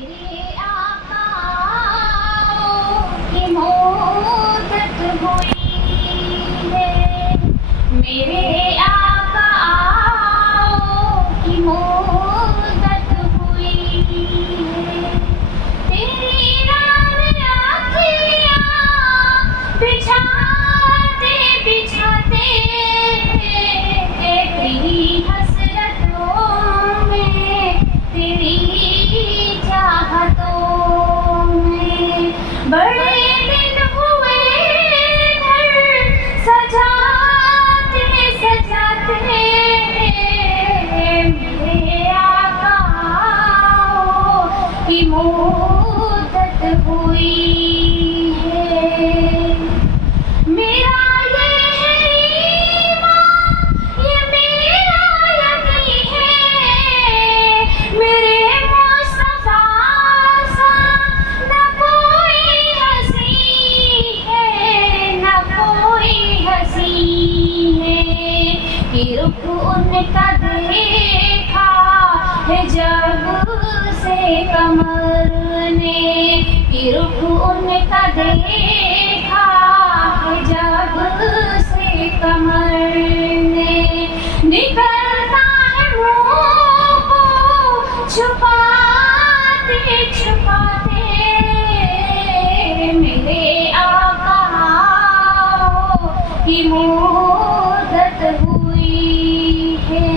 मेरे आका की मौत हुई है, मेरे आका की मौत हुई है। तेरी राह में आँखियाँ बिछाते बिछाते तेरी हसरतों में, तेरी चाहतों में बड़े दिन हुए घर सजाते सजाते। मेरे आका की मौत हुई है। मेरा ये है ईमान, ये मेरा यकीन है, मेरे मुस्तफा सा न कोई हसी है, न कोई हसी है। कि रुख उनका देखा है जब से कमर ने, कि रुख उनका देखा है जब से कमर ने। निकलता है मुँह को छुपाते छुपाते। मेरे आका की मौत हुई है।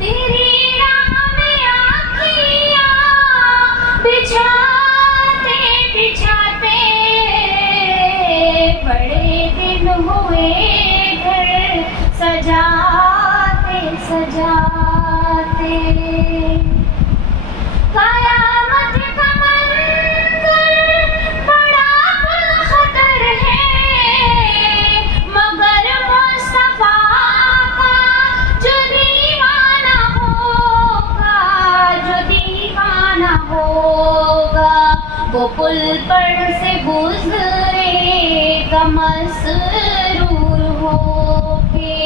तेरी राह में आँखियाँ बिछाते बिछाते बड़े दिन हुए घर सजाते सजाते। कयामत का मंज़र बड़ा खतर है, मगर मुस्तफा का जो दीवाना होगा, जो दीवाना होगा, वो पुल पर से गुज़रेगा मसरूर होके,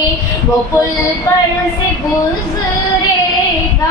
वो पुल पर से गुज़रेगा